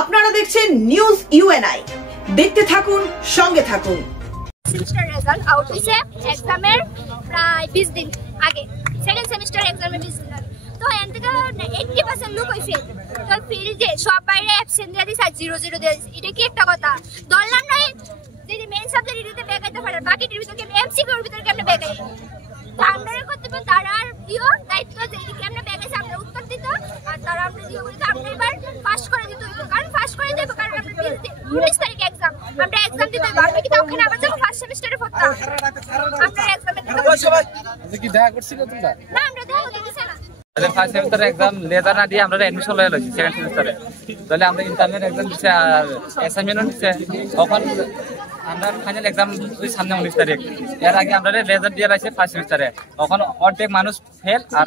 আপনারা দেখছেন news UNI, দেখতে থাকুন, সঙ্গে থাকুন। সেমিস্টার রেজাল্ট আউট হইছে এক্সামের প্রায় 20 দিন আগে, সেকেন্ড সেমিস্টার এক্সামের 20 দিন আগে। তো এখান থেকে 80% লোক হইছে। তো ফিরে যে সব বাইরে অ্যাবসেন্ট দিয়ে দিছে, 0-0 দিয়ে দিছে। এটা কি একটা কথা? ধরলাম নয় যদি মেইন সাবজেক্ট এটাতে বেগাইতে পারে, বাকিটির ভিতরে কেমনে এমসিকিউর ভিতরে কেমনে বেগাই, তো আমরা করতে পারি তারা আর দিও দায়িত্ব যে এটা কেমনে বেগাইছে আমরা উত্তর দিত, আর তারা আমরা দিও বলি আমরা এবার পাস করে দিতে হইব। কারণ পাস করে দেব, কারণ আমরা 19 তারিখ এক্সাম, আমরা এক্সাম দিতে হইব। আমরা কিন্তু ওখানে আবার যাব ফার্স্ট সেমিস্টারে পড়তে, আমরা এক্সামে দিতে কি দেখা করছিল তোমরা? না, আমরা দেখা করতেছি না। ফার্স্ট সেমিস্টার এক্সাম লেজার না দিয়ে আমরা এডমিশন লয়ে লইছি সেকেন্ড সেমিস্টারে। তাহলে আমরা ইন্টারনাল এক্সাম দিছি আর অ্যাসাইনমেন্টও দিছি। তখন আমরা ফাইনাল এক্সাম ওই সামনে 19 তারিখ। এর আগে আমরা লেজার দিয়ে রাখছি ফার্স্ট সেমিস্টারে। তখন অর্ধেক মানুষ ফেল, আর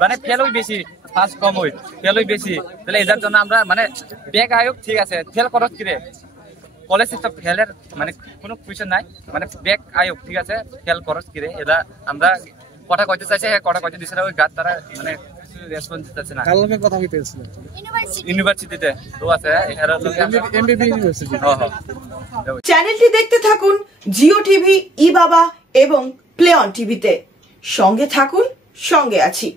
মানে ফেলই বেশি, পাস কম হই, ফেলই বেশি। তাহলে এটার জন্য আমরা মানে ব্যাক আয়োগ ঠিক আছে, ফেল করত কি রে কলেজ সিস্টেম ফেলের মানে কোনো কোয়েশ্চেন নাই, মানে ব্যাক আয়োগ ঠিক আছে, ফেল করত কি রে এটা আমরা কথা কইতে চাইছে, কটা কইতে দিছে না, ওই গাত তারা মানে রেসপন্স দিতেছে না। কার লগে কথা কইতেছিল? ইউনিভার্সিটিতে তো আছে এর লগে এমবিবি ইউনিভার্সিটি। হ্যাঁ। চ্যানেলটি দেখতে থাকুন জিও টিভি, ই বাবা এবং প্লে অন টিভিতে। সঙ্গে থাকুন, সঙ্গে আছি।